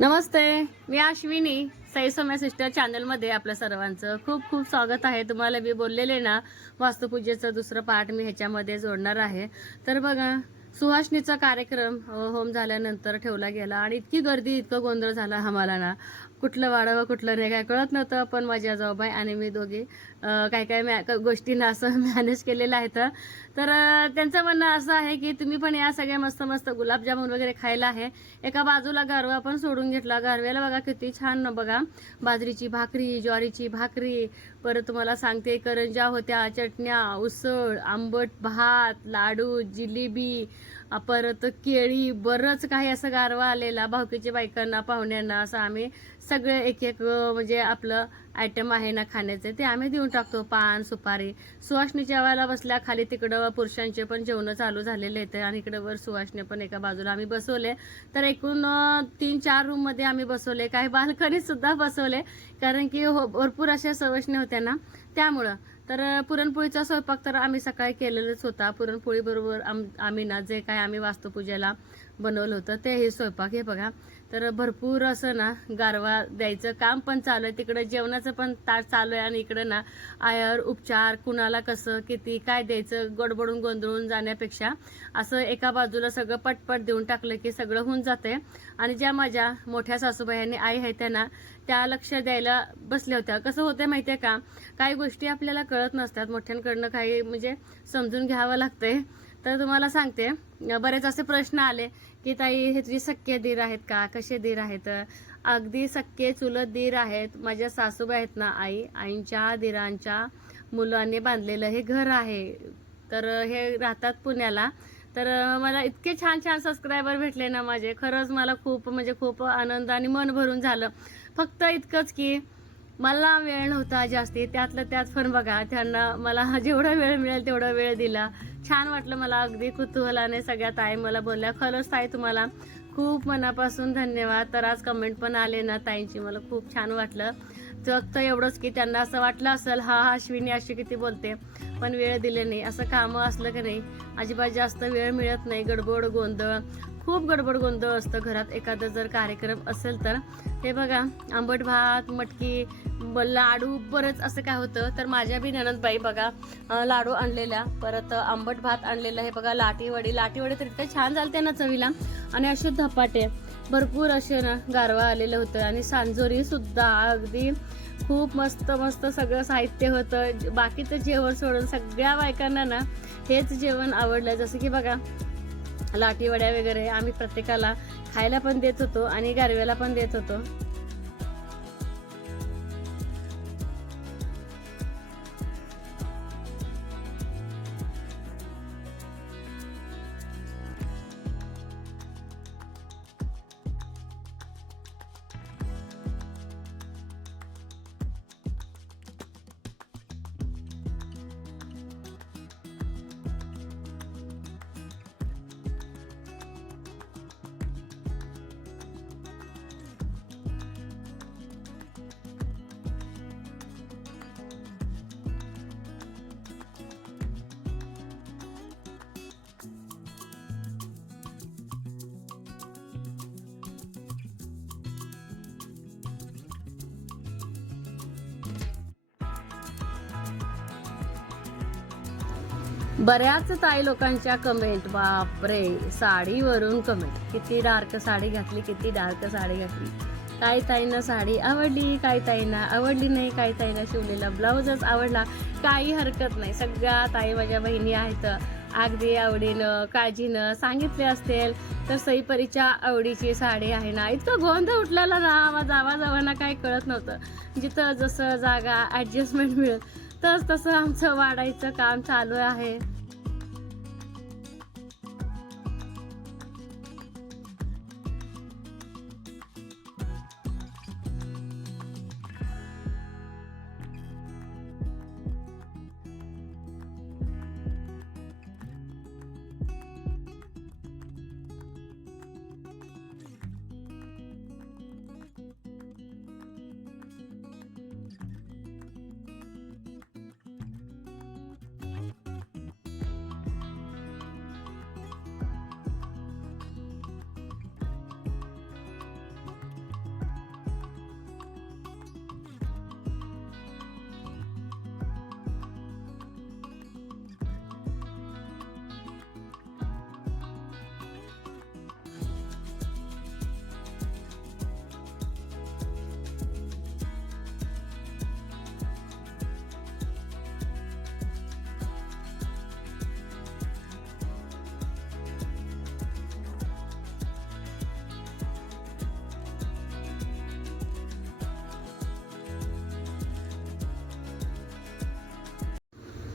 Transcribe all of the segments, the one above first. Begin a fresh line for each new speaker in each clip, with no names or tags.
नमस्ते मी अश्विनी. साई सोम्या सिस्टर चॅनलमध्ये आपल्या सर्वांचं खूप खूप स्वागत आहे. तुम्हाला मी बोललेले ना वास्तुपूजेचं दुसरं पार्ट मी ह्याच्यामध्ये जोडणार आहे. तर बघा सुहासणीचा कार्यक्रम होम झाल्यानंतर ठेवला गेला आणि इतकी गर्दी इतकं गोंधळ झाला आम्हाला ना. कुठलं वाढावं कुठलं नाही काय कळत नव्हतं पण माझ्या जाऊबाई आणि मी दोघी काय काय मॅ गोष्टींना असं मॅनेज केलेलं आहे तर तर त्यांचं म्हणणं असं आहे की तुम्ही पण या सगळ्या मस्त मस्त गुलाबजामुन वगैरे खायला आहे. एका बाजूला गारवा पण सोडून घेतला. गारव्याला बघा किती छान न बघा. बाजरीची भाकरी ज्वारीची भाकरी. परत तुम्हाला सांगते करंजा होत्या चटण्या उसळ आंबट भात लाडू जिलेबी. परत केळी. बरंच काही असं गारवा आलेला भावकीच्या बायकांना पाहुण्यांना असं आम्ही सगळे एक एक म्हणजे आपलं आयटम आहे ना खाण्याचे ते आम्ही देऊन टाकतो पान सुपारी. सुवासणी जेवायला बसल्या खाली तिकडं पुरुषांचे पण जेवणं चालू झालेले आहेत आणि इकडं वर सुवासने पण एका बाजूला आम्ही बसवले. तर एकूण तीन चार रूममध्ये आम्ही बसवले. काही बाल्कनीत सुद्धा बसवले कारण की हो भरपूर अशा सुवासणी होत्या ना. त्यामुळं तर पुरणपोळीचा स्वयंपाक तर आम्ही सकाळी केलेलाच होता. पुरणपोळीबरोबर आम आम्ही ना जे काय आम्ही वास्तुपूजेला बनवलं होतं ते हे स्वयंपाक हे बघा. तर भरपूर असं ना गारवा द्यायचं. काम पण चालू आहे. तिकडं जेवणाचं पण ताट चालू आहे आणि इकडं ना आयर उपचार कुणाला कसं किती काय द्यायचं गडबडून गोंधळून जाण्यापेक्षा असं एका बाजूला सगळं पटपट देऊन टाकलं की सगळं होऊन जाते आणि ज्या माझ्या मोठ्या सासूबाई आई आहेत त्यांना त्या लक्ष द्यायला बसल्या होत्या. कसं होतं माहितीये का? काही गोष्टी आपल्याला कळत नसतात. मोठ्यांकडनं काही म्हणजे समजून घ्यावं लागतंय. तर तुम्हाला सांगते बरेच असे प्रश्न आले की ताई हे तुझे सख्खे दीर आहेत का? कसे दीर आहेत? अगदी सख्खे चुलत दीर आहेत. माझ्या सासूबाई आहेत ना आई. आईंच्या दिरांच्या मुलांनी बांधलेलं हे घर आहे. तर हे राहतात पुण्याला. तर मला इतके छान छान सबस्क्रायबर भेटले ना माझे. खरंच मला खूप म्हणजे खूप आनंद आणि मन भरून झालं. फक्त इतकंच की मला वेळ नव्हता जास्ती. त्यातलं त्यात पण बघा त्यांना मला जेवढा वेळ मिळेल तेवढा वेळ दिला. छान वाटलं मला अगदी कुतूहलाने सगळ्या ताई मला बोलल्या. खरंच ताई तुम्हाला खूप मनापासून धन्यवाद. तर आज कमेंट पण आले ना ताईंची. मला खूप छान वाटलं. फक्त एवढंच की त्यांना असं वाटलं असेल हा हा अश्विनी अशी किती बोलते. पण वेळ दिले नाही. असं कामं असलं की नाही अजिबात जास्त वेळ मिळत नाही. गडबड गोंधळ खूप गडबड गोंधळ असतं. घरात एखादं जर कार्यक्रम असेल तर. हे बघा आंबट भात मटकी ब- लाडू बरंच असं काय होतं. तर माझ्या बी ननंदबाई बघा लाडू आणलेल्या. परत आंबट भात आणलेलं. हे बघा लाटीवडी. लाटीवडी तर इतकं छान चालते ना चवीला. आणि अशुद्ध धपाटे. भरपूर असे ना गारवा आलेलं होतं आणि सांजोरी सुद्धा अगदी खूप मस्त मस्त सगळं साहित्य होतं. बाकीचं जेवण सोडून सगळ्या बायकांना ना हेच जेवण आवडलं. जसं की बघा लाठीवड्या वगैरे आम्ही प्रत्येकाला खायला पण देत होतो आणि गारव्याला पण देत होतो. बऱ्याच ताई लोकांच्या कमेंट बापरे साडीवरून कमेंट किती डार्क साडी घातली किती डार्क साडी घातली. काय ताईंना साडी आवडली काय ताईंना आवडली नाही काय ताईंना शिवलेला ब्लाऊजच आवडला. काही हरकत नाही. सगळ्या ताई माझ्या बहिणी आहेत. अगदी आवडीनं काळजीनं सांगितले असतील तर सईपरीच्या आवडीची साडी आहे ना इतकं गोंधळ उठलेला ना माझा आवाज आवाना काही कळत नव्हतं. जिथं जसं जागा ॲडजस्टमेंट मिळत तस तसं आमचं वाढायचं काम चालू आहे.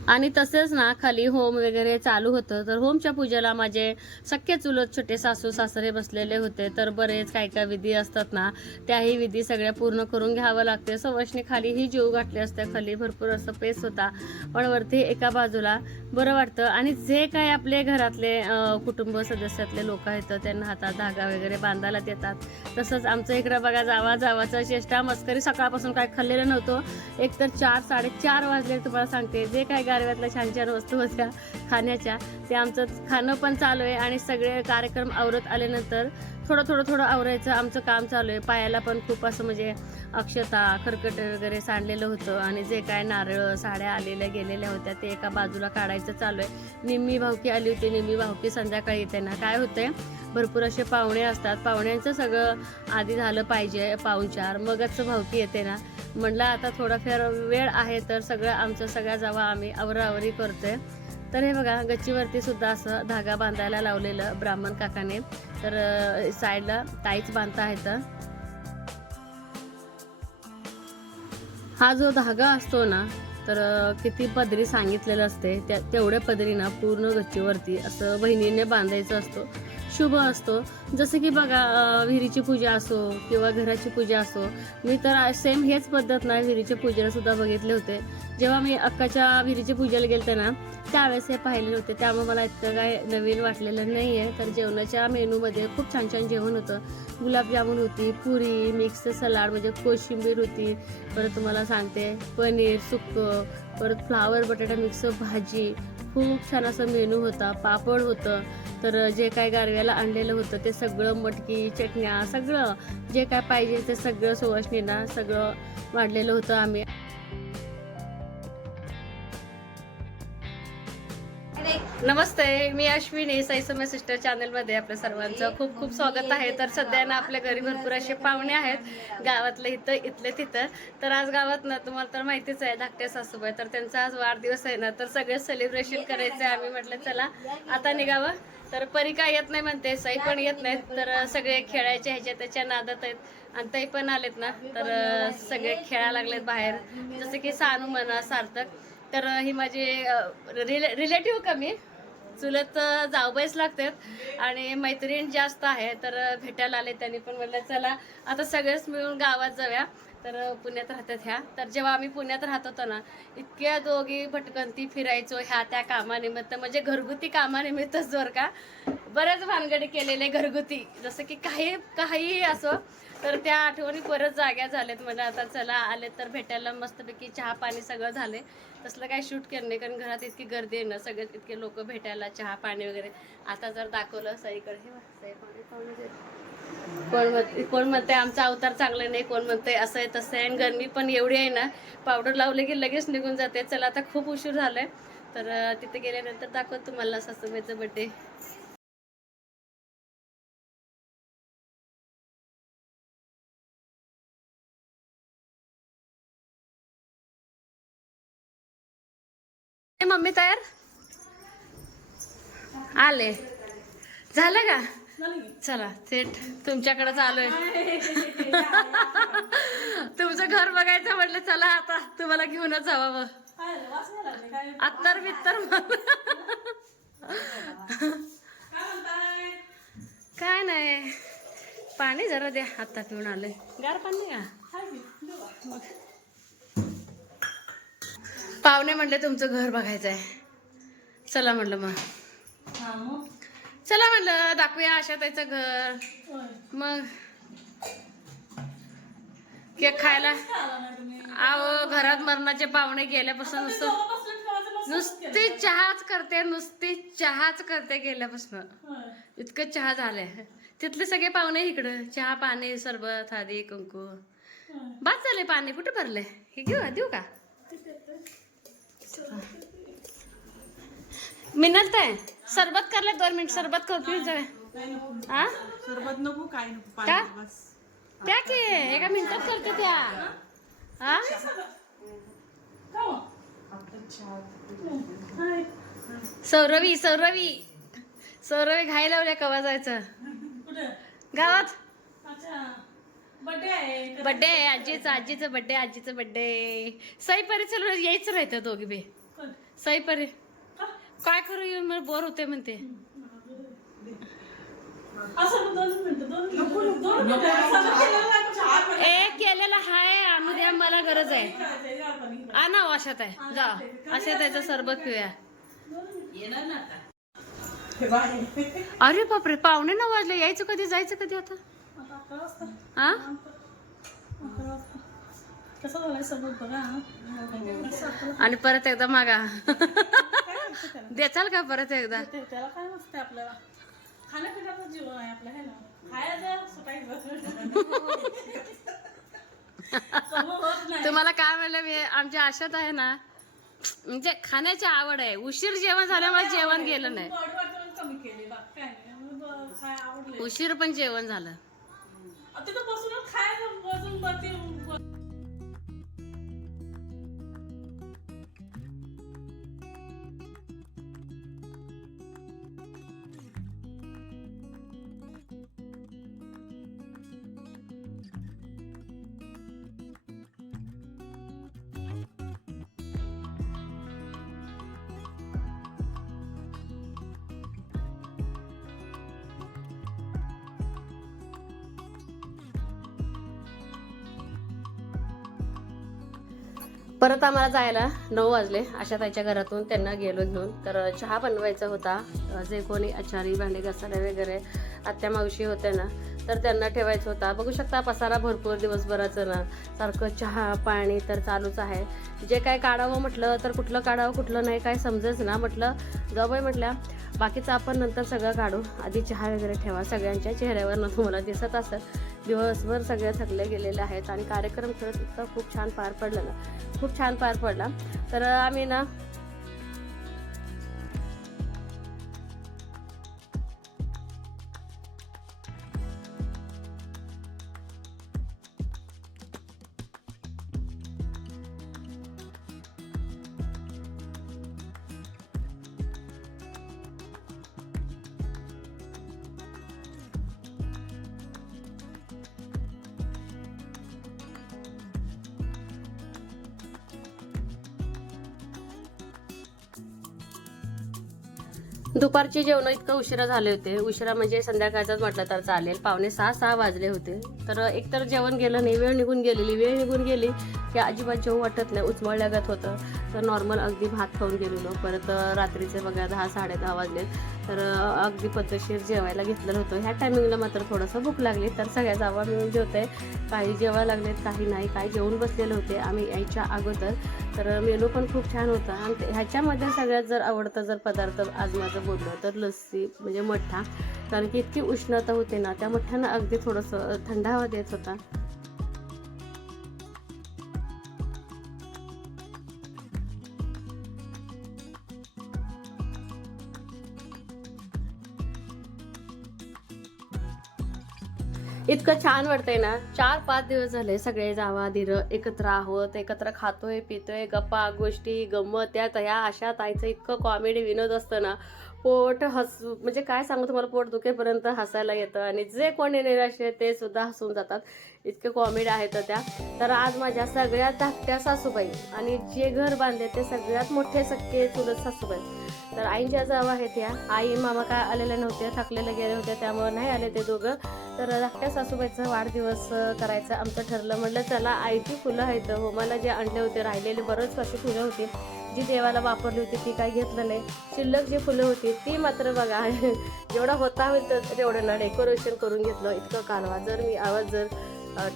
आणि तसेच ना खाली होम वगैरे चालू होतं. तर होमच्या पूजेला माझे सख्खे चुलत छोटे सासू सासरे बसलेले होते. तर बरेच काय काय विधी असतात ना त्याही विधी सगळ्या पूर्ण करून घ्यावं लागते. सवशने खाली ही जीव घातली असते. खाली भरपूर असं पेस होता. पण वरती एका बाजूला बरं वाटतं. आणि जे काय आपले घरातले कुटुंब सदस्यातले लोक आहेत तर त्यांना हातात धागा वगैरे बांधायला देतात. तसंच आमचं इकडं बघा जावा जावाचं चेष्टा मस्करी सकाळपासून काय खाल्लेलं नव्हतं. एक तर चार साडेचार वाजले तुम्हाला सांगते. जे काय गारव्यातल्या छान छान वस्तू होत्या खाण्याच्या. ते आमचं खाणं पण चालू आहे आणि सगळे कार्यक्रम आवरत आल्यानंतर थोडं थोडं थोडं आवरायचं. आमचं काम चालू आहे. पायाला पण खूप असं म्हणजे अक्षता खरकट वगैरे सांडलेलं होतं आणि जे काय नारळ साड्या आलेल्या गेलेल्या होत्या ते एका बाजूला काढायचं चालू आहे. निम्मी भावकी आली होती. निम्मी भावकी संध्याकाळी येते ना. काय होतंय? भरपूर असे पाहुणे असतात. पाहुण्यांचं सगळं आधी झालं पाहिजे पाहुणचार मगच भावकी येते ना. म्हणलं आता थोडाफार वेळ आहे तर सगळं आमचं सगळ्या जावा. आम्ही आवराआवरी करतोय. तर हे बघा गच्चीवरती सुद्धा असं धागा बांधायला लावलेलं ब्राह्मण काकाने. तर साईडला ताईच बांधता आहेत. हा जो धागा असतो ना तर किती पदरी सांगितलेलं असते त्या तेवढ्या पदरी ना पूर्ण गच्चीवरती असं बहिणीने बांधायचं असतो. शुभ असतो. जसं की बघा विहिरीची पूजा असो किंवा घराची पूजा असो मी तर सेम हेच पद्धत नाही विहिरीच्या पूजेला सुद्धा बघितले होते. जेव्हा मी अक्काच्या विहिरीच्या पूजेला गेलते ना त्यावेळेस हे पाहिलेले होते त्यामुळे मला इतकं काय नवीन वाटलेलं नाही आहे तर जेवणाच्या मेनूमध्ये खूप छान छान जेवण होतं. गुलाबजामुन होती पुरी मिक्स सलाड म्हणजे कोशिंबीर होती. परत तुम्हाला सांगते पनीर सुक्कं परत फ्लावर बटाटा मिक्स भाजी. खूप छान असं मेनू होता. पापड होतं. तर जे काय गारव्याला आणलेलं होतं ते सगळं मटकी चटण्या सगळं. जे काय पाहिजे ते सगळं सुवासनीना सगळं वाढलेलं होतं आम्ही. नमस्ते मी अश्विनी सैसम्य सिस्टर चॅनलमध्ये आपल्या सर्वांचं खूप खूप स्वागत आहे. तर सध्या ना आपल्या घरी भरपूर असे पाहुणे आहेत गावातले इथं इथले तिथं. तर आज गावात ना तुम्हाला तर माहितीच आहे धाकटे सासूबाई तर त्यांचा आज वाढदिवस आहे ना तर सगळे सेलिब्रेशन करायचं. आहे आम्ही म्हटलं चला आता निघावं. तर परी काय येत नाही म्हणते सई पण येत नाहीत. तर सगळे खेळायचे ह्याच्या त्याच्या नादात आहेत. आणि ताई पण आलेत ना तर सगळे खेळायला लागलेत बाहेर. जसं की सानू म्हणा सार्थक. तर ही माझी रिले रिलेटिव्ह कमी. चुलत जाऊबाईच लागतात आणि मैत्रीण जास्त आहे. तर भेटायला आले त्यांनी पण म्हणलं चला आता सगळेच मिळून गावात जाऊया. तर पुण्यात राहतात ह्या. तर जेव्हा आम्ही पुण्यात राहत होतो ना इतक्या दोघी भटकंती फिरायचो ह्या त्या कामानिमित्त. म्हणजे घरगुती कामानिमित्तच जर का? बऱ्याच भानगडी केलेले घरगुती. जसं की काही काहीही असो तर त्या आठवणी परत जाग्या झाल्यात म्हणजे आता चला आले तर भेटायला मस्तपैकी चहा पाणी सगळं झाले तसलं काय शूट केलं नाही कारण घरात इतकी गर्दी आहे ना सगळे इतके लोक भेटायला चहा पाणी वगैरे. आता जर दाखवलं सईकडे. हे कोण म्हणते? कोण म्हणते आमचा अवतार चांगला नाही कोण म्हणते असं आहे तसं आहे. आणि गरमी पण एवढी आहे ना पावडर लावले की लगेच निघून जाते. चला आता खूप उशीर झालाय. तर तिथे गेल्यानंतर दाखवत तुम्हाला सासूबाईचा बड्डे मम्मी तयार? आले. झालं का? चला थेट तुमच्याकडे आलोय तुमचं घर बघायचं म्हटलं चला आता तुम्हाला घेऊनच हवं अत्तर बित्तर काय नाही. पाणी जरा द्या आता पिऊन आलंय. गार पाणी का. पाहुणे म्हणले तुमचं घर बघायचं आहे चला म्हणलं मग. चला म्हणलं दाखवूया आशा त्याचं घर मग. केक खायला. आहो घरात मरणाचे पाहुणे गेल्यापासून नुसतं नुसती चहाच करते नुसती चहाच करते गेल्यापासून. इतकं चहा झालंय. तिथले सगळे पाहुणे इकडं. चहा पाणी सरबत हळदी कुंकू. बाद झाले पाणी. कुठे भरले हे घेऊ देऊ का? मिनत आहे सरबत करले दोन मिनिट सरबत करू जाऊया हा
सरबत नको काय नको
का? त्या की एका मिनिटात करते त्या. हा सौरवी सौरवी. सौरवी घाई लावल्या कवा जायचं गावात?
बर्थडे आहे
बड्डे आहे आजीचा आजीचं बड्डे आजीचं बड्डे सई परी चल यायचं राहतं दोघी बे. सई परे. काय करू येऊन मला बोर होते म्हणते.
असं असं
ए केलेला हाय आणू द्या मला गरज आहे.
करायचं, या पण इकडं.
आ ना आशात आहे. जा. अशा त्याचं सरबत पिऊया.
हे.
अरे बापरे पावणे नऊ वाजले. यायचं कधी जायचं कधी आता. हा आणि परत एकदा मागा? देचाल का परत एकदा?
ते- त्याला काय नसते आपल्याला खाण्यापिण्याचं जीवन आहे आपलं हे ना खायचं सुटायचं समोर होत नाही
तुम्हाला काय म्हणलं मी आमच्या आशात आहे ना म्हणजे खाण्याची आवड आहे. उशीर जेवण झाल्यामुळे जेवण गेलं नाही. उशीर पण जेवण झालं.
तिथं बसूनच खायचं बसून बघते
परत आम्हाला जायला नऊ वाजले. अशा ताईच्या घरातून त्यांना गेलो घेऊन. तर चहा बनवायचा होता. जे कोणी आचारी भांडे घासारे वगैरे आत्या मावशी होते ना तर त्यांना ठेवायचं होता. बघू शकता पसारा भरपूर दिवसभराचं ना. सारखं चहा पाणी तर चालूच आहे. जे काय काढावं म्हटलं तर कुठलं काढावं कुठलं नाही काय समजेच ना. म्हटलं जाऊबाई म्हटल्या बाकीचं आपण नंतर सगळं काढू. आधी चहा वगैरे ठेवा. सगळ्यांच्या चेहऱ्यावरनं तुम्हाला दिसत असत. दिवसभर सगळे थकले गेलेले आहेत आणि कार्यक्रम खरंच इतका खूप छान पार पडला ना. खूप छान पार पडला. तर आम्ही ना दुपारचे जेवण इतकं उशिरा झाले होते. उशिरा म्हणजे संध्याकाळचाच म्हटलं तर चालेल. पावणे सहा सहा वाजले होते. तर एकतर जेवण गेलं नाही वेळ निघून गेलेली. वेळ निघून गेली की अजिबात जेवू वाटत नाही. उचमळल्यागत होतं. तर नॉर्मल अगदी भात खाऊन गेलेलो. परत रात्रीचे बघा दहा साडे दहा वाजले. तर अगदी पद्धतशीर जेवायला घेतलेलं होतं. ह्या टायमिंगला मात्र थोडंसं भूक लागली. तर सगळ्या जावा मिळून जेवते काही जेवा लागलेत काही नाही. काही जेवून बसलेले होते आम्ही यायच्या अगोदर. तर मेनू पण खूप छान होता. आणि ह्याच्यामध्ये सगळ्यात जर आवडता जर पदार्थ आज माझं बोललं तर लस्सी म्हणजे मठ्ठा. कारण की इतकी उष्णता होते ना त्या मठ्ठ्यानं अगदी थोडंसं थंडावा देत होता. इतकं छान वाटतंय ना. चार पाच दिवस झाले सगळे जावा धीर एकत्र आहोत एकत्र खातोय पितोय गप्पा गोष्टी गंमत त्या तया अशा ताईचं इतकं कॉमेडी विनोद असतं ना. पोट हसू म्हणजे काय सांगू तुम्हाला पोट दुखेपर्यंत हसायला येतं आणि जे कोणी निराश आहे ते सुद्धा हसून जातात. इतके कॉमेडी आहेत त्या. तर आज माझ्या सगळ्यात धाकट्या सासूबाई आणि जे घर बांधले ते सगळ्यात मोठे सक्के चुलत सासूबाई. तर आईंच्या जावा आहेत या आई मामा काय आलेल्या नव्हत्या थकलेल्या गेले होत्या त्यामुळे नाही आले ते दोघं. तर धाकट्या सासूबाईचा वाढदिवस करायचं आमचं ठरलं म्हटलं चला आईची फुलं आहेत हो मला जे आणले होते राहिलेले बरंच अशी फुलं होती जी देवाला वापरली होती ती काय घेतलं नाही. शिल्लक जी फुलं होती ती मात्र बघा जेवढा होता होईल तर तेवढं ना डेकोरेशन करून घेतलं इतकं कालवा जर मी आवाज जर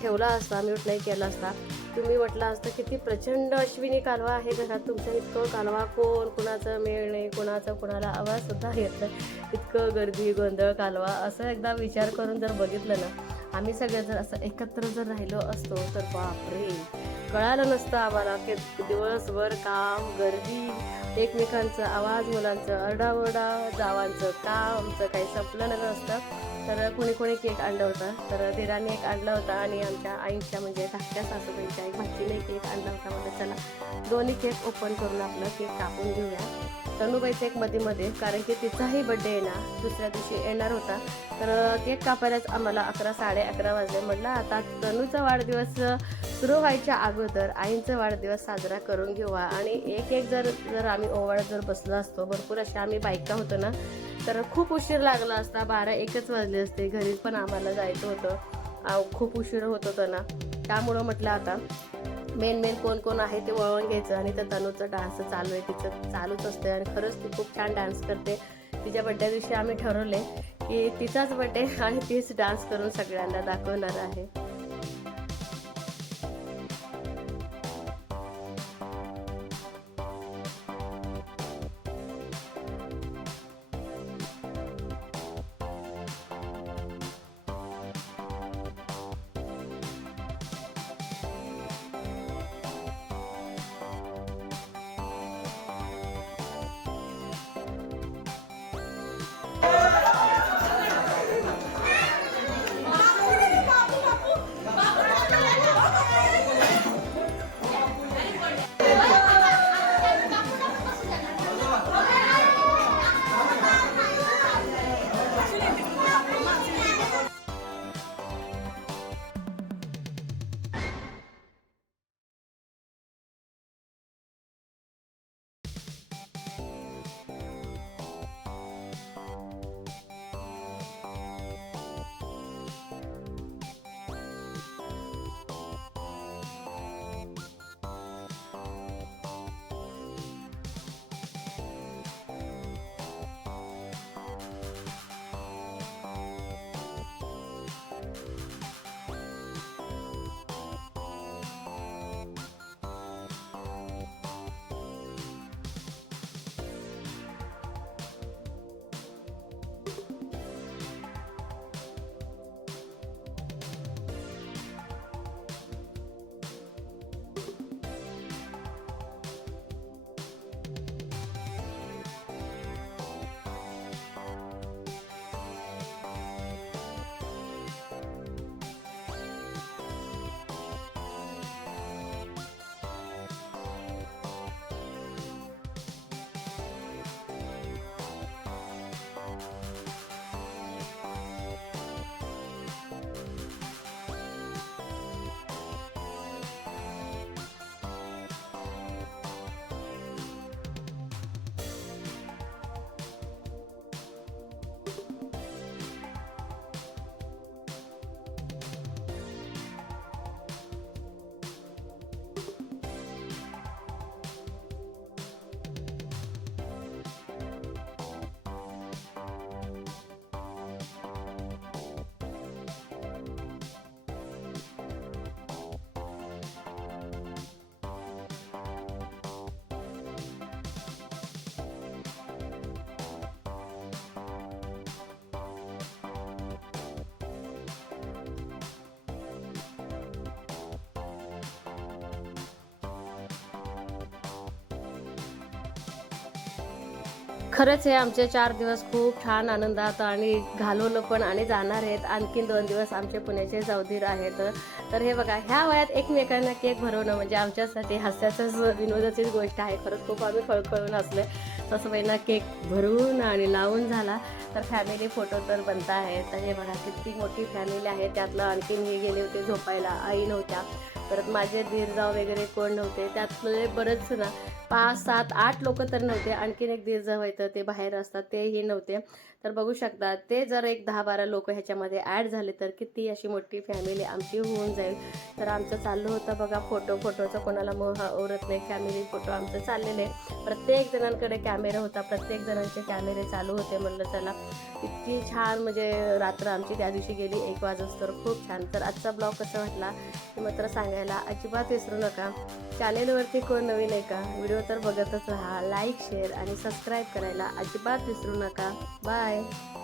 ठेवला असता म्यूट नाही केला असता तुम्ही म्हटलं असतं किती प्रचंड अश्विनी कालवा आहे घरात. तुमच्या इतकं कालवा कोण कुणाचं मेळ नाही कुणाला आवाजसुद्धा येत नाही. इतकं गर्दी गोंधळ कालवा असं एकदा विचार करून जर बघितलं ना आम्ही सगळे जर असं एकत्र जर राहिलो असतो तर बापरे! कळालं नसतं आम्हाला की दिवसभर काम गर्दी एकमेकांचं आवाज मुलांचं अरडाओरडा जावांचं काम आमचं काही संपलं नसतं. तर कोणी कोणी केक आणलं होता. तर दिराने एक आणला होता आणि आमच्या आईच्या म्हणजे धाकट्या सासूबाईच्या एक भाजीने केक आणला होता. म्हणजे चला दोन्ही केक ओपन करून आपलं केक कापून घेऊया. तनुबाईचं एक मध्ये मध्ये कारण की तिचाही बड्डे येणार दुसऱ्या दिवशी येणार होता. तर केक कापायलाच आम्हाला अकरा साडे अकरा वाजले. म्हटलं आता तनूचा वाढदिवस सुरू व्हायच्या अगोदर आईंचा वाढदिवस साजरा करून घेऊया. आणि एक एक जर जर आम्ही ओवाळत जर बसलो असतो भरपूर अशा आम्ही बायका होतो ना तर खूप उशीर लागला असता. बारा एकच वाजले असते. घरी पण आम्हाला जायचं होतं. खूप उशीर होत होतं ना. त्यामुळं म्हटलं आता मेन मेन कोण कोण आहे ते वळवून घ्यायचं आणि त्या तनूचं डान्स चालू आहे तिचं चालूच असते आणि खरंच ती खूप छान डान्स करते. तिच्या बड्डे दिवशी आम्ही ठरवले की तिचाच बड्डे आणि तीच डान्स करून सगळ्यांना दाखवणार आहे. खरंच हे आमचे चार दिवस खूप छान आनंदात आणि घालवलं पण आणि जाणार आहेत. आणखीन दोन दिवस आमचे पुण्याचे जावधीर आहेत. तर हे बघा ह्या वयात एकमेकांना केक भरवणं म्हणजे आमच्यासाठी हास्याचंच विनोदाचीच गोष्ट आहे. खरंच खूप आम्ही खळखळून असले तसं महिना केक भरून आणि लावून झाला. तर फॅमिली फोटो तर बनता आहे तर हे बघा किती मोठी फॅमिली आहे. त्यातलं आणखीन हे गेले होते झोपायला. आई नव्हत्या. परत माझे दीरजाव वगैरे कोण नव्हते त्यातले बरेच ना पाच सात आठ लोक तर नव्हते. आणखीन एक दीरजाव येतं ते बाहेर असतात तेही नव्हते. तर बघू शकता ते जर एक दहा बारा लोक ह्याच्यामध्ये ॲड झाले तर किती अशी मोठी फॅमिली आमची होऊन जाईल. तर आमचं चाललं होतं बघा फोटो फोटोचा कोणाला मोह उरत नाही फॅमिली फोटो आमचं चाललेले. प्रत्येक जणांकडे कॅमेरा होता प्रत्येक जणांचे कॅमेरे चालू होते म्हणलं चला. इतकी छान म्हणजे रात्र आमची त्या दिवशी गेली एक वाजता तर खूप छान. तर आजचा ब्लॉग कसा वाटला? ते मात्र सांगायला अजिबात विसरू नका. चॅनेलवरती कोण नवीन आहे का? व्हिडिओ तर बघतच राहा. लाईक शेअर आणि सबस्क्राईब करायला अजिबात विसरू नका. Bye Bye.